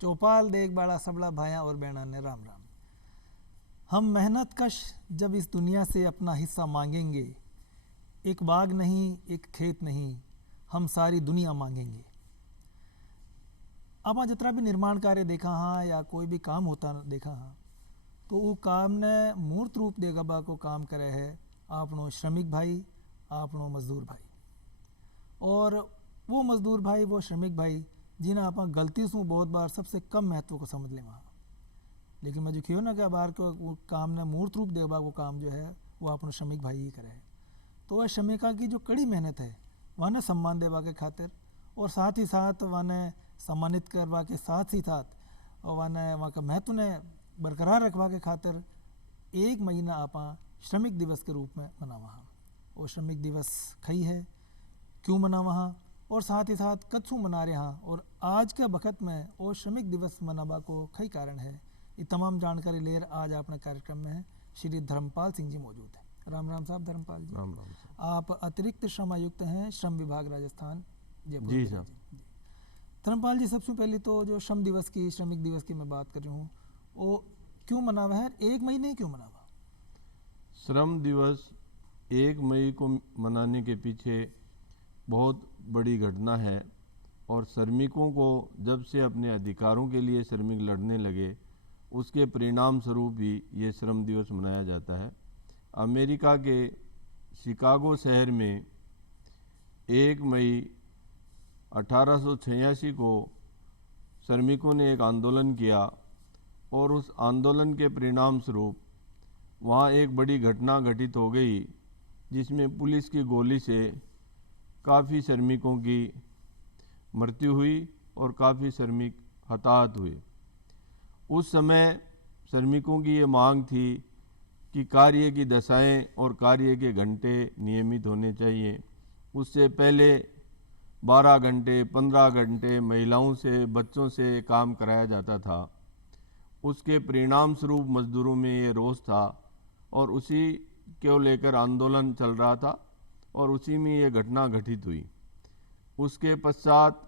चौपाल देख बड़ा सबला भाया और बहना ने राम राम। हम मेहनत कश जब इस दुनिया से अपना हिस्सा मांगेंगे, एक बाग नहीं एक खेत नहीं, हम सारी दुनिया मांगेंगे। आप जितना भी निर्माण कार्य देखा हाँ या कोई भी काम होता देखा हाँ, तो वो काम ने मूर्त रूप देगा बा को काम करे है आपनो श्रमिक भाई, आपनो मजदूर भाई। और वो मजदूर भाई, वो श्रमिक भाई जिन्हें आप गलती से बहुत बार सबसे कम महत्व को समझ लें वहाँ, लेकिन मैं जो क्यों ना क्या बार को वो काम ने मूर्त रूप देगा वो काम जो है वो अपने श्रमिक भाई ही करे है। तो वह श्रमिका की जो कड़ी मेहनत है वह ने सम्मान देवा के खातिर और साथ ही साथ वह ने सम्मानित करवा के साथ ही साथ वह ने वहाँ का महत्व ने बरकरार रखवा के खातिर 1 महीना आप श्रमिक दिवस के रूप में मना वहाँ। वो श्रमिक दिवस खई है क्यों मना वहाँ और साथ ही साथ कच्छू मना रहे हाँ और आज के वक्त में वो श्रमिक दिवस मनाबा को कई कारण है। ये तमाम जानकारी लेकर आज अपने कार्यक्रम में श्री धर्मपाल सिंह जी मौजूद है। राम राम साहब धर्मपाल जी। राम राम साहब। आप अतिरिक्त श्रम आयुक्त हैं श्रम विभाग राजस्थान जयपुर। जी साहब। धर्मपाल जी, सबसे पहले तो जो श्रम दिवस की श्रमिक दिवस की मैं बात कर रही हूँ वो क्यों मनावा है, 1 महीने क्यों मनावा? श्रम दिवस 1 मई को मनाने के पीछे बहुत बड़ी घटना है और श्रमिकों को जब से अपने अधिकारों के लिए श्रमिक लड़ने लगे उसके परिणाम स्वरूप ही ये श्रम दिवस मनाया जाता है। अमेरिका के शिकागो शहर में 1 मई 1886 को श्रमिकों ने एक आंदोलन किया और उस आंदोलन के परिणाम स्वरूप वहाँ एक बड़ी घटना घटित हो गई जिसमें पुलिस की गोली से काफ़ी श्रमिकों की मृत्यु हुई और काफ़ी श्रमिक हताहत हुए। उस समय श्रमिकों की ये मांग थी कि कार्य की दशाएं और कार्य के घंटे नियमित होने चाहिए। उससे पहले 12 घंटे 15 घंटे महिलाओं से बच्चों से काम कराया जाता था। उसके परिणाम स्वरूप मजदूरों में ये रोष था और उसी को लेकर आंदोलन चल रहा था और उसी में ये घटना घटित हुई। उसके पश्चात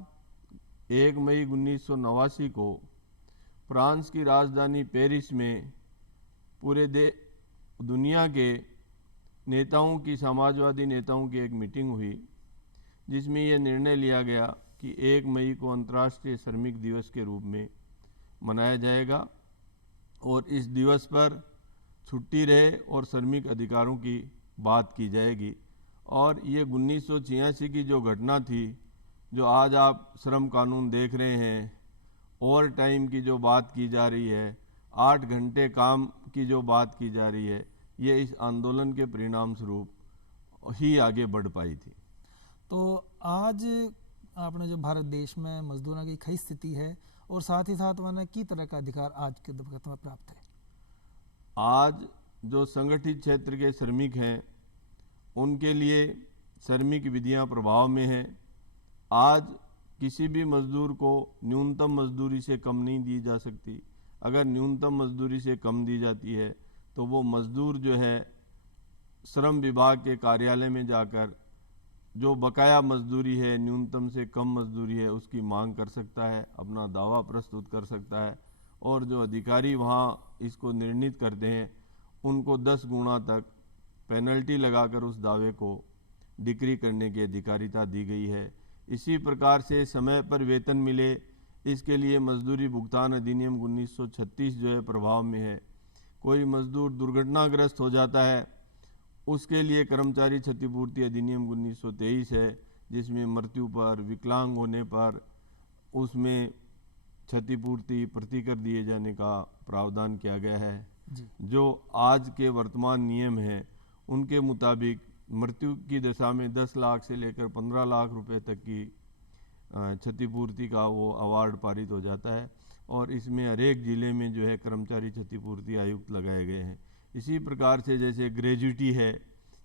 1 मई 1989 को फ्रांस की राजधानी पेरिस में पूरे दुनिया के नेताओं की, समाजवादी नेताओं की एक मीटिंग हुई जिसमें यह निर्णय लिया गया कि 1 मई को अंतर्राष्ट्रीय श्रमिक दिवस के रूप में मनाया जाएगा और इस दिवस पर छुट्टी रहे और श्रमिक अधिकारों की बात की जाएगी। और ये 1986 की जो घटना थी, जो आज आप श्रम कानून देख रहे हैं, ओवर टाइम की जो बात की जा रही है, 8 घंटे काम की जो बात की जा रही है, ये इस आंदोलन के परिणाम स्वरूप ही आगे बढ़ पाई थी। तो आज आपने जो भारत देश में मजदूरों की कई स्थिति है और साथ ही साथ उन्हें की तरह का अधिकार आज के वक्त में प्राप्त है? आज जो संगठित क्षेत्र के श्रमिक हैं उनके लिए श्रमिक विधियां प्रभाव में हैं। आज किसी भी मजदूर को न्यूनतम मजदूरी से कम नहीं दी जा सकती। अगर न्यूनतम मजदूरी से कम दी जाती है तो वो मजदूर जो है श्रम विभाग के कार्यालय में जाकर जो बकाया मजदूरी है, न्यूनतम से कम मजदूरी है, उसकी मांग कर सकता है, अपना दावा प्रस्तुत कर सकता है और जो अधिकारी वहाँ इसको निर्णित करते हैं उनको 10 गुना तक पेनल्टी लगाकर उस दावे को डिक्री करने की अधिकारिता दी गई है। इसी प्रकार से समय पर वेतन मिले, इसके लिए मजदूरी भुगतान अधिनियम 1936 जो है प्रभाव में है। कोई मजदूर दुर्घटनाग्रस्त हो जाता है उसके लिए कर्मचारी क्षतिपूर्ति अधिनियम 1923 है जिसमें मृत्यु पर, विकलांग होने पर उसमें क्षतिपूर्ति प्रतिकर दिए जाने का प्रावधान किया गया है। जो आज के वर्तमान नियम हैं उनके मुताबिक मृत्यु की दशा में 10 लाख से लेकर 15 लाख रुपए तक की क्षतिपूर्ति का वो अवार्ड पारित हो जाता है और इसमें हर एक जिले में जो है कर्मचारी क्षतिपूर्ति आयुक्त लगाए गए हैं। इसी प्रकार से जैसे ग्रेजुटी है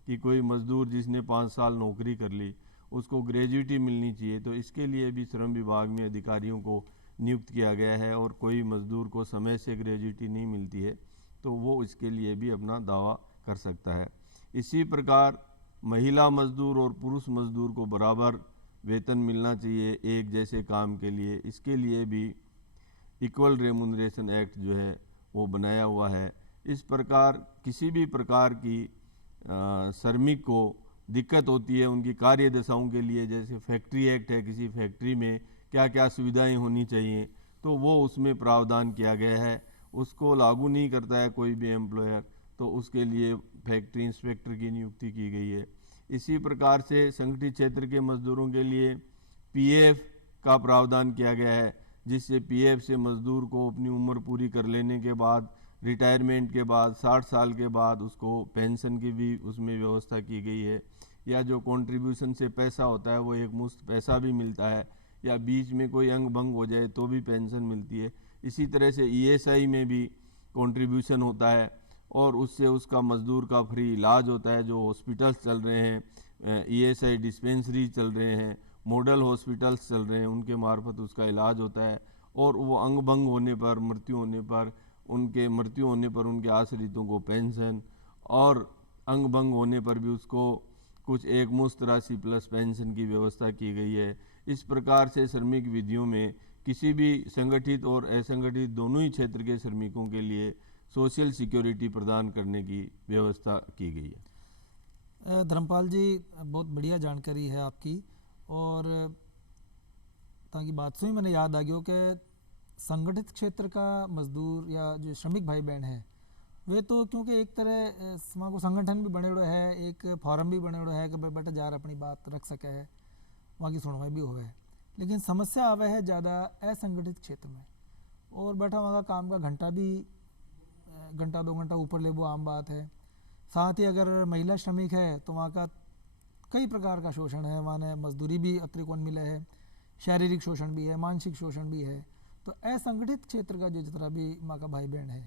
कि कोई मजदूर जिसने 5 साल नौकरी कर ली उसको ग्रेजुटी मिलनी चाहिए, तो इसके लिए भी श्रम विभाग में अधिकारियों को नियुक्त किया गया है और कोई मजदूर को समय से ग्रेजुटी नहीं मिलती है तो वो इसके लिए भी अपना दावा कर सकता है। इसी प्रकार महिला मजदूर और पुरुष मजदूर को बराबर वेतन मिलना चाहिए एक जैसे काम के लिए, इसके लिए भी इक्वल रेमुनरेशन एक्ट जो है वो बनाया हुआ है। इस प्रकार किसी भी प्रकार की श्रमिक को दिक्कत होती है उनकी कार्य दशाओं के लिए, जैसे फैक्ट्री एक्ट है, किसी फैक्ट्री में क्या क्या सुविधाएं होनी चाहिए, तो वो उसमें प्रावधान किया गया है। उसको लागू नहीं करता है कोई भी एम्प्लॉयर, तो उसके लिए फैक्ट्री इंस्पेक्टर की नियुक्ति की गई है। इसी प्रकार से संगठित क्षेत्र के मजदूरों के लिए पीएफ का प्रावधान किया गया है, जिससे पीएफ से मजदूर को अपनी उम्र पूरी कर लेने के बाद, रिटायरमेंट के बाद, 60 साल के बाद उसको पेंशन की भी उसमें व्यवस्था की गई है। या जो कंट्रीब्यूशन से पैसा होता है वो एक मुश्त पैसा भी मिलता है, या बीच में कोई अंग भंग हो जाए तो भी पेंशन मिलती है। इसी तरह से ईएसआई में भी कंट्रीब्यूशन होता है और उससे उसका मजदूर का फ्री इलाज होता है। जो हॉस्पिटल्स चल रहे हैं, ईएसआई डिस्पेंसरी चल रहे हैं, मॉडल हॉस्पिटल्स चल रहे हैं, उनके मार्फत उसका इलाज होता है। और वो अंग भंग होने पर, मृत्यु होने पर, उनके आश्रितों को पेंशन, और अंग भंग होने पर भी उसको कुछ एक मुश्त राशि प्लस पेंशन की व्यवस्था की गई है। इस प्रकार से श्रमिक विधियों में किसी भी संगठित और असंगठित दोनों ही क्षेत्र के श्रमिकों के लिए सोशल सिक्योरिटी प्रदान करने की व्यवस्था की गई है। धर्मपाल जी, बहुत बढ़िया जानकारी है आपकी। और ताकि बात से ही मैंने याद आ गया कि संगठित क्षेत्र का मजदूर या जो श्रमिक भाई बहन है वे तो क्योंकि एक तरह वहाँ को संगठन भी बने हुए है, एक फॉरम भी बने हुए है कि भाई बेटा जार अपनी बात रख सके है, वहाँ की सुनवाई भी हुए है। लेकिन समस्या आवे है ज़्यादा असंगठित क्षेत्र में, और बेटा वहाँ का काम का घंटा भी घंटा 2 घंटा ऊपर ले वो आम बात है। साथ ही अगर महिला श्रमिक है तो वहाँ का कई प्रकार का शोषण है, वहाँ ने मजदूरी भी अतिरिक्त मिले है, शारीरिक शोषण भी है, मानसिक शोषण भी है। तो असंगठित क्षेत्र का जो जितना भी वहाँ का भाई बहन है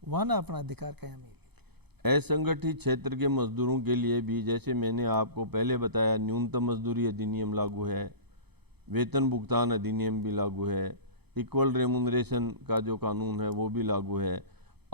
वहाँ ना अपना अधिकार क्या मिले। असंगठित क्षेत्र के मजदूरों के लिए भी, जैसे मैंने आपको पहले बताया, न्यूनतम मजदूरी अधिनियम लागू है, वेतन भुगतान अधिनियम भी लागू है, इक्वल रेमुनरेशन का जो कानून है वो भी लागू है।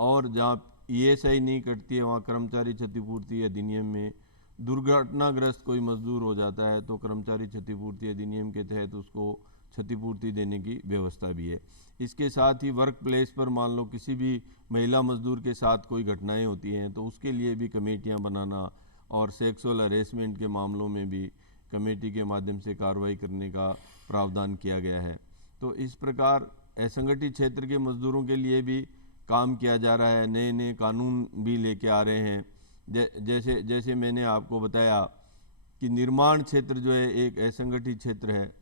और जहाँ ईएसआई नहीं कटती है वहाँ कर्मचारी क्षतिपूर्ति अधिनियम में दुर्घटनाग्रस्त कोई मजदूर हो जाता है तो कर्मचारी क्षतिपूर्ति अधिनियम के तहत उसको क्षतिपूर्ति देने की व्यवस्था भी है। इसके साथ ही वर्क प्लेस पर मान लो किसी भी महिला मजदूर के साथ कोई घटनाएं होती हैं तो उसके लिए भी कमेटियां बनाना, और सेक्सुअल हरेसमेंट के मामलों में भी कमेटी के माध्यम से कार्रवाई करने का प्रावधान किया गया है। तो इस प्रकार असंगठित क्षेत्र के मजदूरों के लिए भी काम किया जा रहा है, नए नए कानून भी लेके आ रहे हैं। जैसे मैंने आपको बताया कि निर्माण क्षेत्र जो है एक असंगठित क्षेत्र है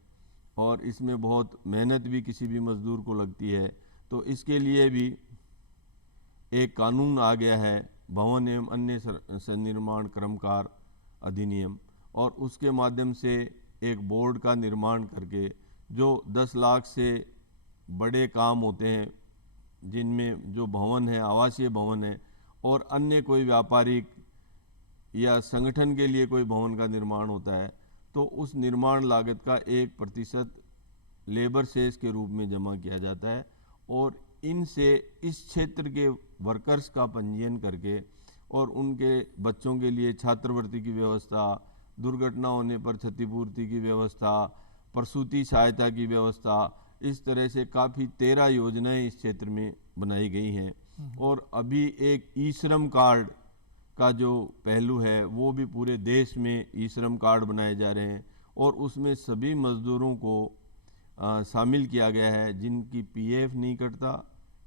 और इसमें बहुत मेहनत भी किसी भी मजदूर को लगती है, तो इसके लिए भी एक कानून आ गया है, भवन एवं अन्य सन्निर्माण कर्मकार अधिनियम, और उसके माध्यम से एक बोर्ड का निर्माण करके जो 10 लाख से बड़े काम होते हैं, जिनमें जो भवन है, आवासीय भवन है, और अन्य कोई व्यापारिक या संगठन के लिए कोई भवन का निर्माण होता है, तो उस निर्माण लागत का 1% लेबर सेस के रूप में जमा किया जाता है। और इनसे इस क्षेत्र के वर्कर्स का पंजीयन करके और उनके बच्चों के लिए छात्रवृत्ति की व्यवस्था, दुर्घटना होने पर क्षतिपूर्ति की व्यवस्था, प्रसूति सहायता की व्यवस्था, इस तरह से काफ़ी 13 योजनाएं इस क्षेत्र में बनाई गई हैं। और अभी एक ई श्रम कार्ड का जो पहलू है वो भी पूरे देश में ई श्रम कार्ड बनाए जा रहे हैं, और उसमें सभी मजदूरों को शामिल किया गया है जिनकी पीएफ नहीं कटता,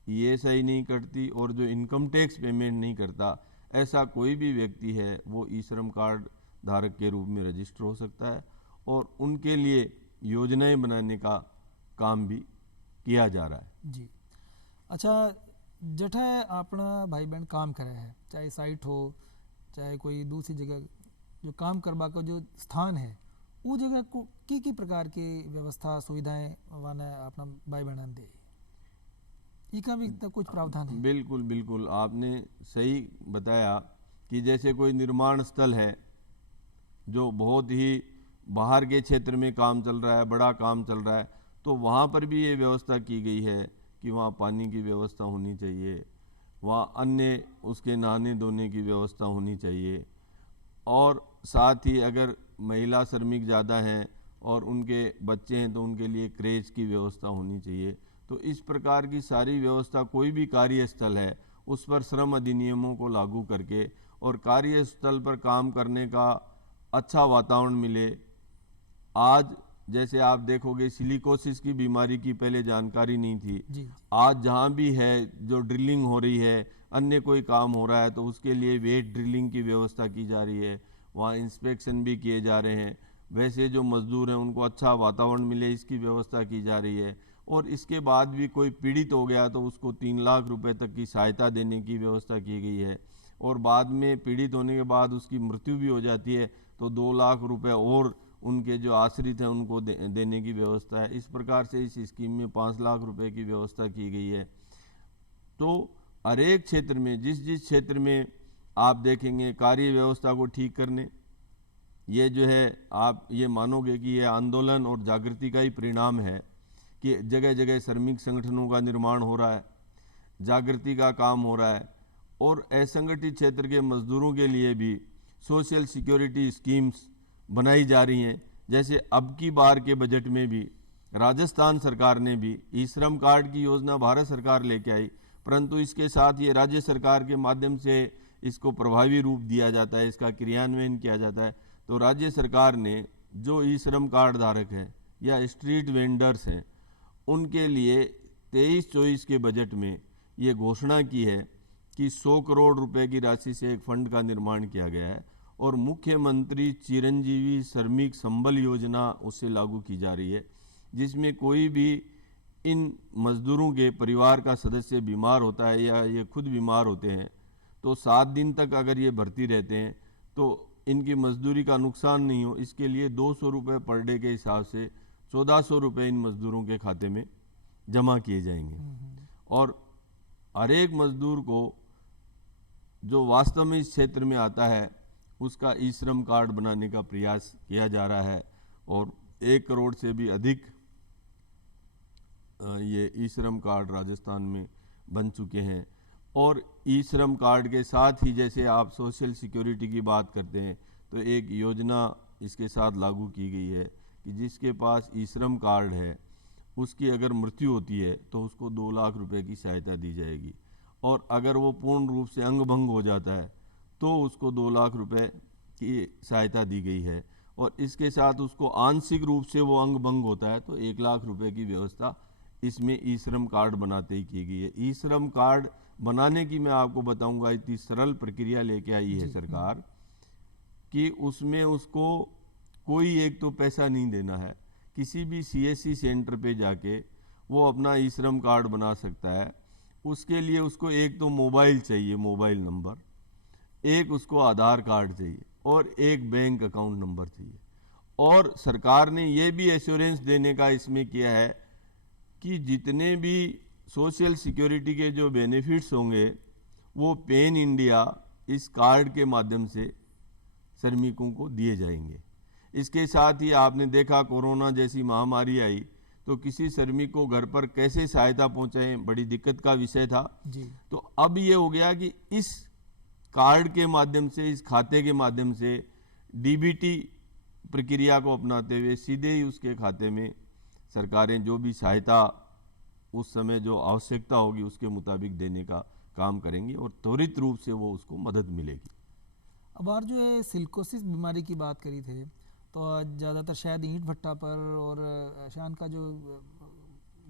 ईएसआई नहीं कटती, और जो इनकम टैक्स पेमेंट नहीं करता, ऐसा कोई भी व्यक्ति है वो ई श्रम कार्ड धारक के रूप में रजिस्टर हो सकता है। और उनके लिए योजनाएं बनाने का काम भी किया जा रहा है। जी अच्छा, जठे अपना भाई बहन काम करे है, चाहे साइट हो चाहे कोई दूसरी जगह जो काम करवा का जो स्थान है, वो जगह को की प्रकार की व्यवस्था सुविधाएं वाने अपना भाई बहन दे, इसका भी तो कुछ प्रावधान है। बिल्कुल बिल्कुल, आपने सही बताया कि जैसे कोई निर्माण स्थल है जो बहुत ही बाहर के क्षेत्र में काम चल रहा है, बड़ा काम चल रहा है, तो वहाँ पर भी ये व्यवस्था की गई है कि वहाँ पानी की व्यवस्था होनी चाहिए, वहाँ अन्य उसके नहाने धोने की व्यवस्था होनी चाहिए, और साथ ही अगर महिला श्रमिक ज़्यादा हैं और उनके बच्चे हैं तो उनके लिए क्रेच की व्यवस्था होनी चाहिए। तो इस प्रकार की सारी व्यवस्था, कोई भी कार्यस्थल है उस पर श्रम अधिनियमों को लागू करके और कार्यस्थल पर काम करने का अच्छा वातावरण मिले। आज जैसे आप देखोगे सिलिकोसिस की बीमारी की पहले जानकारी नहीं थी, जी आज जहाँ भी है जो ड्रिलिंग हो रही है, अन्य कोई काम हो रहा है तो उसके लिए वेट ड्रिलिंग की व्यवस्था की जा रही है, वहाँ इंस्पेक्शन भी किए जा रहे हैं। वैसे जो मजदूर हैं उनको अच्छा वातावरण मिले इसकी व्यवस्था की जा रही है। और इसके बाद भी कोई पीड़ित हो गया तो उसको 3 लाख रुपए तक की सहायता देने की व्यवस्था की गई है। और बाद में पीड़ित होने के बाद उसकी मृत्यु भी हो जाती है तो 2 लाख रुपए और उनके जो आश्रित हैं उनको देने की व्यवस्था है। इस प्रकार से इस स्कीम में 5 लाख रुपए की व्यवस्था की गई है। तो हर एक क्षेत्र में, जिस जिस क्षेत्र में आप देखेंगे कार्य व्यवस्था को ठीक करने, ये जो है आप ये मानोगे कि ये आंदोलन और जागृति का ही परिणाम है कि जगह जगह श्रमिक संगठनों का निर्माण हो रहा है, जागृति का काम हो रहा है। और असंगठित क्षेत्र के मजदूरों के लिए भी सोशल सिक्योरिटी स्कीम्स बनाई जा रही हैं। जैसे अब की बार के बजट में भी राजस्थान सरकार ने भी ई श्रम कार्ड की योजना भारत सरकार लेके आई, परंतु इसके साथ ये राज्य सरकार के माध्यम से इसको प्रभावी रूप दिया जाता है, इसका क्रियान्वयन किया जाता है। तो राज्य सरकार ने जो ई श्रम कार्ड धारक हैं या स्ट्रीट वेंडर्स हैं उनके लिए 23-24 के बजट में ये घोषणा की है कि 100 करोड़ रुपए की राशि से एक फंड का निर्माण किया गया है और मुख्यमंत्री चिरंजीवी श्रमिक संबल योजना उससे लागू की जा रही है, जिसमें कोई भी इन मजदूरों के परिवार का सदस्य बीमार होता है या ये खुद बीमार होते हैं तो 7 दिन तक अगर ये भर्ती रहते हैं तो इनकी मजदूरी का नुकसान नहीं हो, इसके लिए 200 रुपये पर डे के हिसाब से 1400 रुपये इन मजदूरों के खाते में जमा किए जाएंगे। और हर एक मजदूर को जो वास्तव में इस क्षेत्र में आता है उसका ई श्रम कार्ड बनाने का प्रयास किया जा रहा है और 1 करोड़ से भी अधिक ये ई श्रम कार्ड राजस्थान में बन चुके हैं। और ई श्रम कार्ड के साथ ही जैसे आप सोशल सिक्योरिटी की बात करते हैं तो एक योजना इसके साथ लागू की गई है कि जिसके पास ई श्रम कार्ड है उसकी अगर मृत्यु होती है तो उसको 2 लाख रुपए की सहायता दी जाएगी और अगर वो पूर्ण रूप से अंग भंग हो जाता है तो उसको 2 लाख रुपए की सहायता दी गई है। और इसके साथ उसको आंशिक रूप से वो अंग भंग होता है तो 1 लाख रुपए की व्यवस्था इसमें ई श्रम कार्ड बनाते ही की गई है। ई श्रम कार्ड बनाने की मैं आपको बताऊंगा इतनी सरल प्रक्रिया लेके आई है सरकार कि उसमें उसको कोई एक तो पैसा नहीं देना है, किसी भी सीएससी सेंटर पे जाके वो अपना ई श्रम कार्ड बना सकता है। उसके लिए उसको एक तो मोबाइल चाहिए, मोबाइल नंबर, एक उसको आधार कार्ड चाहिए और एक बैंक अकाउंट नंबर चाहिए। और सरकार ने ये भी एश्योरेंस देने का इसमें किया है कि जितने भी सोशल सिक्योरिटी के जो बेनिफिट्स होंगे वो पेन इंडिया इस कार्ड के माध्यम से श्रमिकों को दिए जाएंगे। इसके साथ ही आपने देखा कोरोना जैसी महामारी आई तो किसी श्रमिक को घर पर कैसे सहायता पहुंचाएं, बड़ी दिक्कत का विषय था जी। तो अब ये हो गया कि इस कार्ड के माध्यम से, इस खाते के माध्यम से डीबीटी प्रक्रिया को अपनाते हुए सीधे ही उसके खाते में सरकारें जो भी सहायता उस समय जो आवश्यकता होगी उसके मुताबिक देने का काम करेंगी और त्वरित रूप से वो उसको मदद मिलेगी। अब और जो है सिलिकोसिस बीमारी की बात करी थे तो ज़्यादातर शायद ईंट भट्टा पर और शान का जो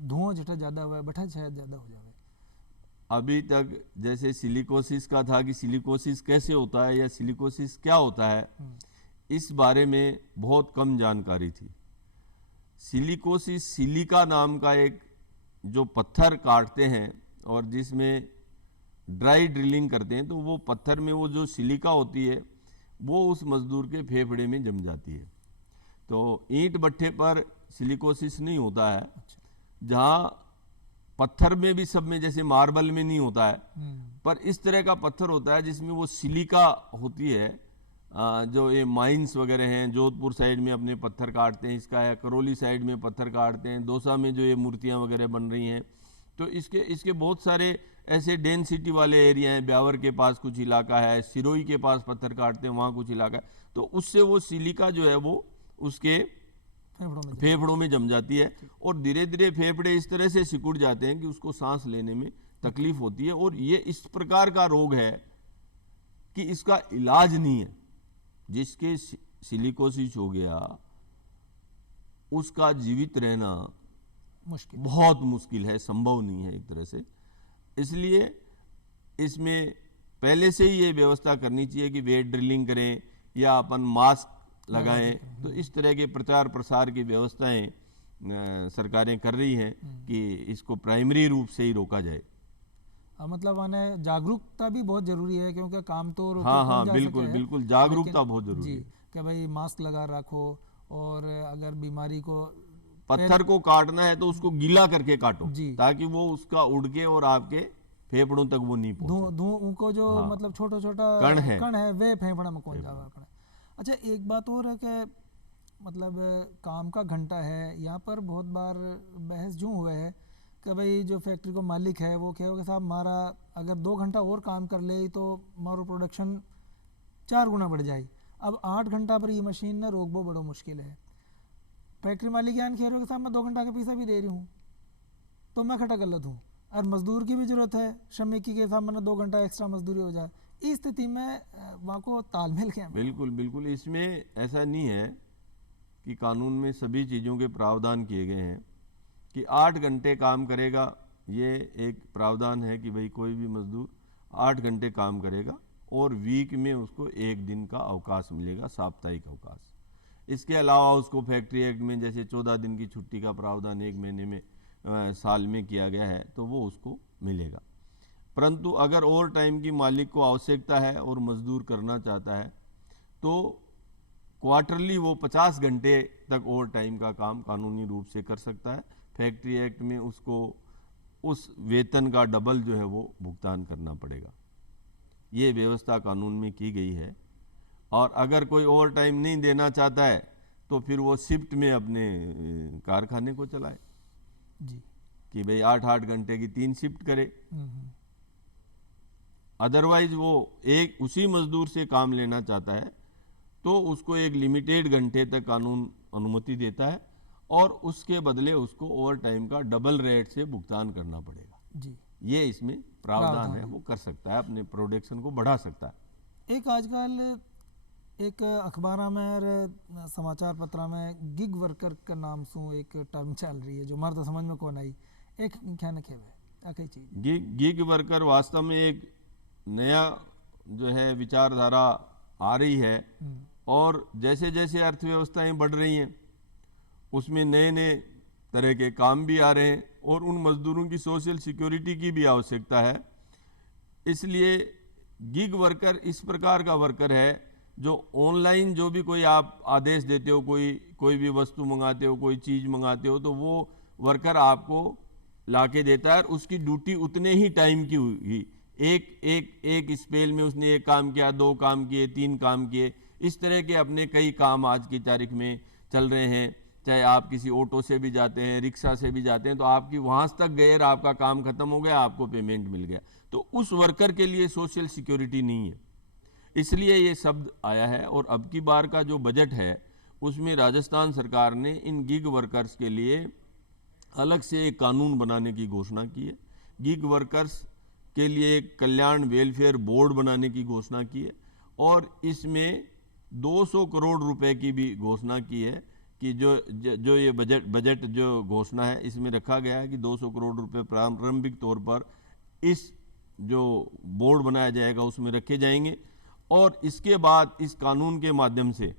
धुआं जटा ज़्यादा हुआ है बटा शायद ज़्यादा हो जाए। अभी तक जैसे सिलिकोसिस का था कि सिलिकोसिस कैसे होता है या सिलिकोसिस क्या होता है, इस बारे में बहुत कम जानकारी थी। सिलिकोसिस सिलिका नाम का एक जो पत्थर काटते हैं और जिसमें ड्राई ड्रिलिंग करते हैं तो वो पत्थर में वो जो सिलिका होती है वो उस मजदूर के फेफड़े में जम जाती है। तो ईंट भट्ठे पर सिलिकोसिस नहीं होता है, जहाँ पत्थर में भी सब में जैसे मार्बल में नहीं होता है, पर इस तरह का पत्थर होता है जिसमें वो सिलिका होती है। जो ये माइंस वगैरह हैं, जोधपुर साइड में अपने पत्थर काटते हैं, इसका है करौली साइड में पत्थर काटते हैं, दौसा में जो ये मूर्तियाँ वगैरह बन रही हैं तो इसके बहुत सारे ऐसे डेंसिटी वाले एरिया हैं। ब्यावर के पास कुछ इलाका है, सिरोही के पास पत्थर काटते हैं, वहाँ कुछ इलाका है, तो उससे वो सिलिका जो है वो उसके फेफड़ों में जम जाती है और धीरे धीरे फेफड़े इस तरह से सिकुड़ जाते हैं कि उसको सांस लेने में तकलीफ होती है। और ये इस प्रकार का रोग है कि इसका इलाज नहीं है। जिसके सिलिकोसिस हो गया उसका जीवित रहना मुश्किल, बहुत मुश्किल है, संभव नहीं है एक तरह से। इसलिए इसमें पहले से ही ये व्यवस्था करनी चाहिए कि वेट ड्रिलिंग करें या अपन मास्क लगाएं। तो इस तरह के प्रचार प्रसार की व्यवस्थाएं सरकारें कर रही हैं कि इसको प्राइमरी रूप से ही रोका जाए। मतलब माने जागरूकता भी बहुत जरूरी है, क्योंकि काम तो रोके हाँ कौन हाँ जा बिल्कुल सके है, बिल्कुल, जागरूकता लेकिन बहुत जरूरी जी है। कि भाई मास्क लगा रखो, और अगर बीमारी को पत्थर को काटना है तो उसको गीला करके काटो जी, ताकि वो उसका उड़ के और आपके फेफड़ों तक वो नहीं पहुंचे। उनको जो हाँ, मतलब छोटा छोटा कण है वे फेफड़ा में कौन जावा अपने। अच्छा, एक बात और है कि मतलब काम का घंटा है, यहाँ पर बहुत बार बहस जो हुआ है कि भाई जो फैक्ट्री को मालिक है वो कहे कि साहब हमारा अगर 2 घंटा और काम कर ले तो हमारो प्रोडक्शन 4 गुना बढ़ जाए। अब 8 घंटा पर ये मशीन ना रोकबो बड़ो मुश्किल है। फैक्ट्री मालिक यान कह रहे हो कि साहब मैं 2 घंटा का पैसा भी दे रही हूँ तो मैं खटा गलत हूँ, और मजदूर की भी जरूरत है, श्रमिक की के साथ मैंने 2 घंटा एक्स्ट्रा मजदूरी हो जाए। इस स्थिति में वहाँ को तालमेल क्या है? बिल्कुल बिल्कुल, इसमें ऐसा नहीं है कि कानून में सभी चीज़ों के प्रावधान किए गए हैं कि 8 घंटे काम करेगा। ये एक प्रावधान है कि भाई कोई भी मजदूर 8 घंटे काम करेगा और वीक में उसको 1 दिन का अवकाश मिलेगा, साप्ताहिक अवकाश। इसके अलावा उसको फैक्ट्री एक्ट में जैसे 14 दिन की छुट्टी का प्रावधान 1 महीने में साल में किया गया है तो वो उसको मिलेगा। परंतु अगर ओवर टाइम की मालिक को आवश्यकता है और मजदूर करना चाहता है तो क्वार्टरली वो 50 घंटे तक ओवर टाइम का काम कानूनी रूप से कर सकता है। फैक्ट्री एक्ट में उसको उस वेतन का डबल जो है वो भुगतान करना पड़ेगा। ये व्यवस्था कानून में की गई है। और अगर कोई ओवर टाइम नहीं देना चाहता है तो फिर वो शिफ्ट में अपने कारखाने को चलाए जी, कि भाई 8-8 घंटे की 3 शिफ्ट करे। अदरवाइज वो एक उसी मजदूर से काम लेना चाहता है तो उसको एक लिमिटेड घंटे तक कानून अनुमति देता है और उसके बदले उसको ओवर टाइम का डबल रेट से भुगतान करना पड़ेगा जी। ये इसमें प्रावधान है, वो कर सकता है, अपने प्रोडक्शन को बढ़ा सकता है। एक आजकल एक अखबार में और समाचार पत्र में गिग वर्कर का नाम सु एक टर्म चल रही है जो हमारे तो समझ में कौन आई। एक क्या न खेवे कई चीज गिग वर्कर वास्तव में एक नया जो है विचारधारा आ रही है और जैसे जैसे अर्थव्यवस्थाएं बढ़ रही हैं उसमें नए नए तरह के काम भी आ रहे हैं और उन मजदूरों की सोशल सिक्योरिटी की भी आवश्यकता है। इसलिए गिग वर्कर इस प्रकार का वर्कर है जो ऑनलाइन जो भी कोई आप आदेश देते हो, कोई भी वस्तु मंगाते हो, कोई चीज़ मंगाते हो तो वो वर्कर आपको लाके देता है और उसकी ड्यूटी उतने ही टाइम की हुई। एक स्पेल में उसने एक काम किया, 2 काम किए, 3 काम किए, इस तरह के अपने कई काम आज की तारीख में चल रहे हैं। चाहे आप किसी ऑटो से भी जाते हैं, रिक्शा से भी जाते हैं तो आपकी वहाँ तक गए और आपका काम खत्म हो गया, आपको पेमेंट मिल गया। तो उस वर्कर के लिए सोशल सिक्योरिटी नहीं है, इसलिए ये शब्द आया है। और अब की बार का जो बजट है उसमें राजस्थान सरकार ने इन गिग वर्कर्स के लिए अलग से एक कानून बनाने की घोषणा की है। गिग वर्कर्स के लिए एक कल्याण वेलफेयर बोर्ड बनाने की घोषणा की है और इसमें 200 करोड़ रुपए की भी घोषणा की है कि जो ये बजट जो घोषणा है इसमें रखा गया है कि 200 करोड़ रुपए प्रारंभिक तौर पर इस जो बोर्ड बनाया जाएगा उसमें रखे जाएंगे। और इसके बाद इस कानून के माध्यम से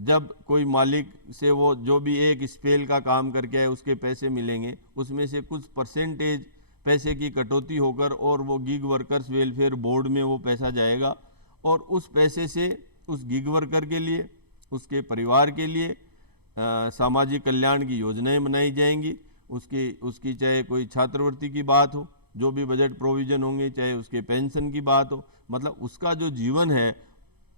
जब कोई मालिक से वो जो भी एक स्पेल का काम करके आए उसके पैसे मिलेंगे, उसमें से कुछ परसेंटेज पैसे की कटौती होकर और वो गिग वर्कर्स वेलफेयर बोर्ड में वो पैसा जाएगा और उस पैसे से उस गिग वर्कर के लिए, उसके परिवार के लिए सामाजिक कल्याण की योजनाएं बनाई जाएंगी। उसकी चाहे कोई छात्रवृत्ति की बात हो, जो भी बजट प्रोविजन होंगे, चाहे उसके पेंशन की बात हो, मतलब उसका जो जीवन है,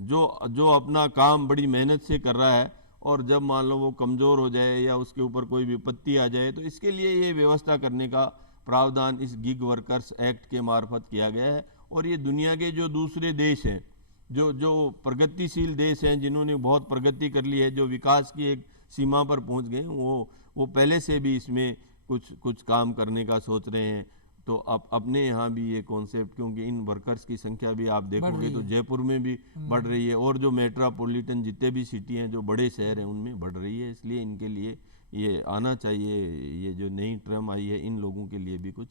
जो अपना काम बड़ी मेहनत से कर रहा है और जब मान लो वो कमज़ोर हो जाए या उसके ऊपर कोई विपत्ति आ जाए तो इसके लिए ये व्यवस्था करने का प्रावधान इस गिग वर्कर्स एक्ट के मार्फत किया गया है। और ये दुनिया के जो दूसरे देश हैं, जो प्रगतिशील देश हैं, जिन्होंने बहुत प्रगति कर ली है, जो विकास की एक सीमा पर पहुंच गए, वो पहले से भी इसमें कुछ काम करने का सोच रहे हैं। तो अपने यहाँ भी ये कॉन्सेप्ट, क्योंकि इन वर्कर्स की संख्या भी आप देखोगे तो जयपुर में भी बढ़ रही है, और जो मेट्रोपॉलिटन जितने भी सिटी हैं, जो बड़े शहर हैं, उनमें बढ़ रही है। इसलिए इनके लिए ये आना चाहिए, ये जो नई टर्म आई है, इन लोगों के लिए भी कुछ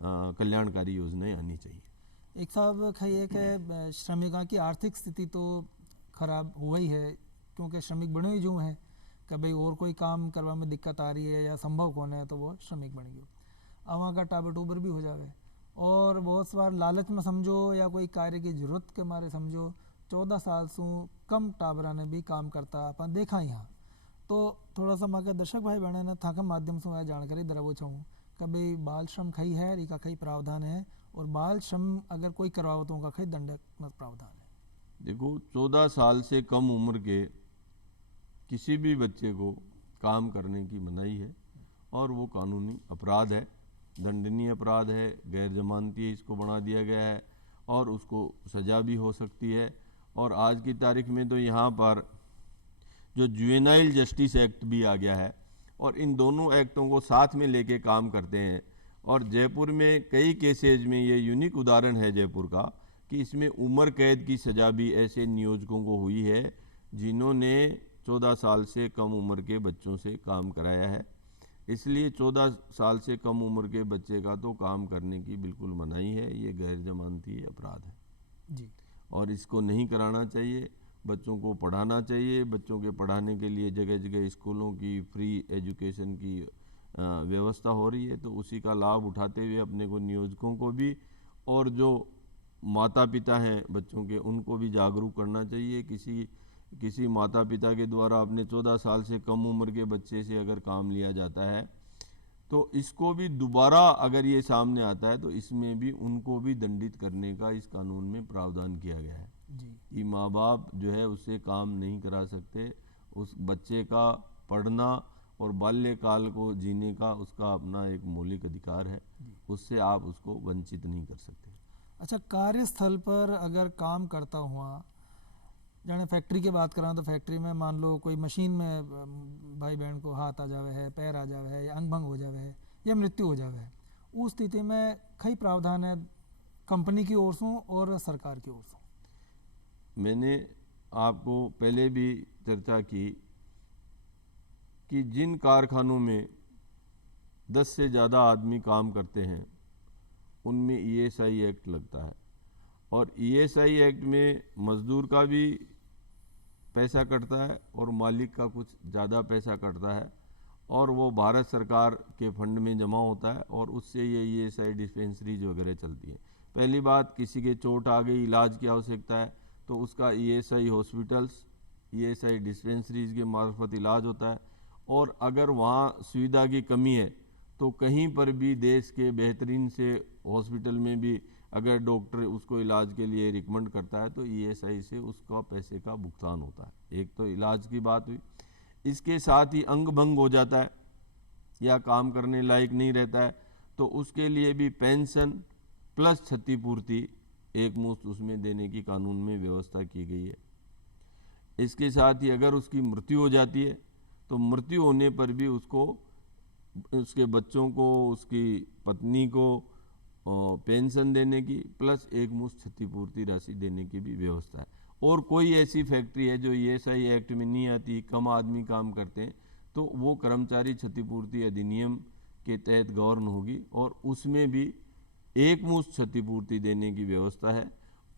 कल्याणकारी योजनाएं आनी चाहिए। एक साहब कहिए कि श्रमिकों की आर्थिक स्थिति तो खराब हो ही है, क्योंकि श्रमिक बने ही जो हैं कि भाई और कोई काम करवा में दिक्कत आ रही है या संभव कौन है तो वो श्रमिक बन गयो, वहाँ का टाबर टूबर भी हो जावे। और बहुत बार लालच में समझो या कोई कार्य की जरूरत के मारे समझो 14 साल से कम टाबरा ने भी काम करता अपन देखा यहाँ। तो थोड़ा सा मैं दर्शक भाई बहन ने था के माध्यम से मैं जानकारी दरावो चाहूँ कि भाई बाल श्रम खई है, रिका खई प्रावधान है, और बाल श्रम अगर कोई करवाओ तो उनका खई दंडात्मक प्रावधान है। देखो, 14 साल से कम उम्र के किसी भी बच्चे को काम करने की मनाही है, और वो कानूनी अपराध है, दंडनीय अपराध है, गैर जमानती इसको बना दिया गया है, और उसको सज़ा भी हो सकती है। और आज की तारीख में तो यहाँ पर जो जुवेनाइल जस्टिस एक्ट भी आ गया है, और इन दोनों एक्टों को साथ में लेके काम करते हैं। और जयपुर में कई केसेज में ये यूनिक उदाहरण है जयपुर का कि इसमें उम्र कैद की सज़ा भी ऐसे नियोजकों को हुई है जिन्होंने 14 साल से कम उम्र के बच्चों से काम कराया है। इसलिए 14 साल से कम उम्र के बच्चे का तो काम करने की बिल्कुल मनाही है, ये गैर जमानती अपराध है जी। और इसको नहीं कराना चाहिए। बच्चों को पढ़ाना चाहिए, बच्चों के पढ़ाने के लिए जगह जगह स्कूलों की फ्री एजुकेशन की व्यवस्था हो रही है, तो उसी का लाभ उठाते हुए अपने को नियोजकों को भी और जो माता पिता हैं बच्चों के उनको भी जागरूक करना चाहिए। किसी माता पिता के द्वारा अपने 14 साल से कम उम्र के बच्चे से अगर काम लिया जाता है तो इसको भी दोबारा अगर ये सामने आता है तो इसमें भी उनको भी दंडित करने का इस कानून में प्रावधान किया गया है कि माँ बाप जो है उससे काम नहीं करा सकते। उस बच्चे का पढ़ना और बाल्यकाल को जीने का उसका अपना एक मौलिक अधिकार है, उससे आप उसको वंचित नहीं कर सकते। अच्छा, कार्यस्थल पर अगर काम करता हुआ, जाने फैक्ट्री की बात करा तो फैक्ट्री में मान लो कोई मशीन में भाई बहन को हाथ आ जावे है, पैर आ जावे है, या अंग भंग हो जावे है, या मृत्यु हो जावे है, उस स्थिति में कई प्रावधान है कंपनी की ओर से और सरकार की ओर से। मैंने आपको पहले भी चर्चा की कि जिन कारखानों में 10 से ज़्यादा आदमी काम करते हैं उनमें ईएसआई एक्ट लगता है, और ईएसआई एक्ट में मज़दूर का भी पैसा कटता है और मालिक का कुछ ज़्यादा पैसा कटता है, और वो भारत सरकार के फंड में जमा होता है, और उससे ये ईएसआई डिस्पेंसरीज वगैरह चलती हैं। पहली बात, किसी के चोट आ गई, इलाज की आवश्यकता है तो उसका ईएसआई हॉस्पिटल्स, ईएसआई डिस्पेंसरीज के मार्फत इलाज होता है। और अगर वहाँ सुविधा की कमी है तो कहीं पर भी देश के बेहतरीन से हॉस्पिटल में भी अगर डॉक्टर उसको इलाज के लिए रिकमेंड करता है तो ईएसआई से उसका पैसे का भुगतान होता है। एक तो इलाज की बात हुई, इसके साथ ही अंग भंग हो जाता है या काम करने लायक नहीं रहता है तो उसके लिए भी पेंशन प्लस क्षतिपूर्ति एक मुश्त उसमें देने की कानून में व्यवस्था की गई है। इसके साथ ही अगर उसकी मृत्यु हो जाती है तो मृत्यु होने पर भी उसको, उसके बच्चों को, उसकी पत्नी को पेंशन देने की प्लस एक मुश्त क्षतिपूर्ति राशि देने की भी व्यवस्था है। और कोई ऐसी फैक्ट्री है जो ईएसआई एक्ट में नहीं आती, कम आदमी काम करते हैं, तो वो कर्मचारी क्षतिपूर्ति अधिनियम के तहत गवर्न होगी और उसमें भी एक मुश्त क्षतिपूर्ति देने की व्यवस्था है।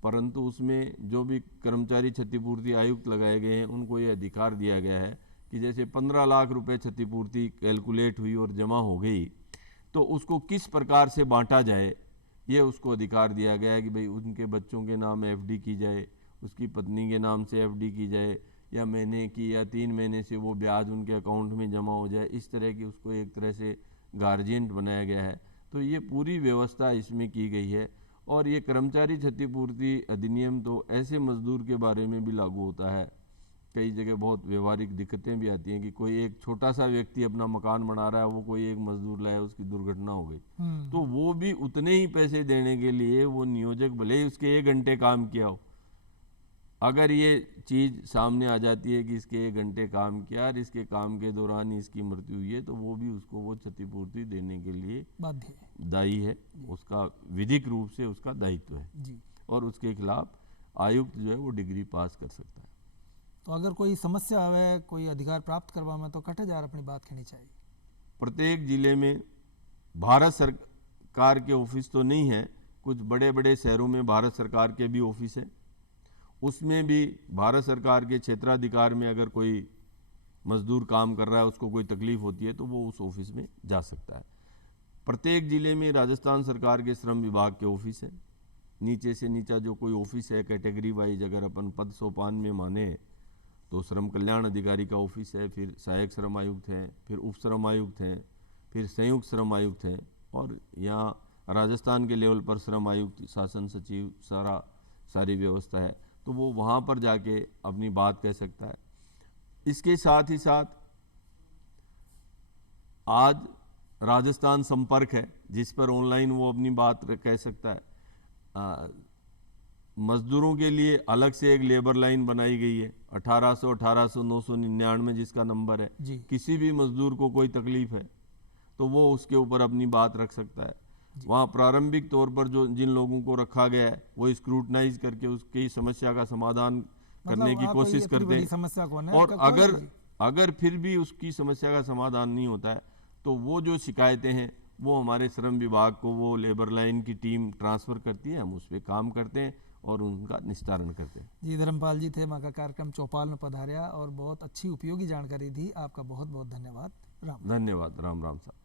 परंतु उसमें जो भी कर्मचारी क्षतिपूर्ति आयुक्त लगाए गए हैं उनको ये अधिकार दिया गया है कि जैसे 15 लाख रुपए क्षतिपूर्ति कैलकुलेट हुई और जमा हो गई तो उसको किस प्रकार से बांटा जाए, ये उसको अधिकार दिया गया है कि भाई उनके बच्चों के नाम एफडी की जाए, उसकी पत्नी के नाम से एफडी की जाए, या महीने की या 3 महीने से वो ब्याज उनके अकाउंट में जमा हो जाए। इस तरह की उसको एक तरह से गार्जियन बनाया गया है। तो ये पूरी व्यवस्था इसमें की गई है। और ये कर्मचारी क्षतिपूर्ति अधिनियम तो ऐसे मजदूर के बारे में भी लागू होता है। कई जगह बहुत व्यवहारिक दिक्कतें भी आती हैं कि कोई एक छोटा सा व्यक्ति अपना मकान बना रहा है, वो कोई एक मजदूर लाया, उसकी दुर्घटना हो गई तो वो भी उतने ही पैसे देने के लिए वो नियोजक भले ही उसके 1 घंटे काम किया हो अगर ये चीज़ सामने आ जाती है कि इसके 1 घंटे काम किया और इसके काम के दौरान ही इसकी मृत्यु हुई है, तो वो भी उसको वो क्षतिपूर्ति देने के लिए बाध्य है दायी है, उसका विधिक रूप से उसका दायित्व है जी। और उसके खिलाफ आयुक्त जो है वो डिग्री पास कर सकता है। तो अगर कोई समस्या आवे, कोई अधिकार प्राप्त करवा में, तो कटे जार अपनी बात कहनी चाहिए। प्रत्येक जिले में भारत सरकार के ऑफिस तो नहीं है, कुछ बड़े बड़े शहरों में भारत सरकार के भी ऑफिस है, उसमें भी भारत सरकार के क्षेत्राधिकार में अगर कोई मजदूर काम कर रहा है, उसको कोई तकलीफ होती है, तो वो उस ऑफिस में जा सकता है। प्रत्येक जिले में राजस्थान सरकार के श्रम विभाग के ऑफिस है, नीचे से नीचा जो कोई ऑफिस है कैटेगरी वाइज अगर अपन पद सोपान में माने तो श्रम कल्याण अधिकारी का ऑफिस है, फिर सहायक श्रम आयुक्त हैं, फिर उप श्रम आयुक्त हैं, फिर संयुक्त श्रम आयुक्त हैं, और यहाँ राजस्थान के लेवल पर श्रम आयुक्त, शासन सचिव, सारी व्यवस्था है, तो वो वहाँ पर जाके अपनी बात कह सकता है। इसके साथ ही साथ आज राजस्थान संपर्क है जिस पर ऑनलाइन वो अपनी बात कह सकता है। मजदूरों के लिए अलग से एक लेबर लाइन बनाई गई है 1800 999 जिसका नंबर है जी। किसी भी मजदूर को कोई तकलीफ है तो वो उसके ऊपर अपनी बात रख सकता है। वहाँ प्रारंभिक तौर पर जो जिन लोगों को रखा गया है वो स्क्रूटनाइज करके उसकी समस्या का समाधान करने की कोशिश करते हैं, समस्या कौन है, और अगर फिर भी उसकी समस्या का समाधान नहीं होता है तो वो जो शिकायतें हैं वो हमारे श्रम विभाग को वो लेबर लाइन की टीम ट्रांसफ़र करती है, हम उस पर काम करते हैं और उनका निस्तारण करते हैं। जी, धर्मपाल जी थे माँ का कार्यक्रम चौपाल में पधारिया और बहुत अच्छी उपयोगी जानकारी दी। आपका बहुत बहुत धन्यवाद। राम धन्यवाद। राम राम साहब।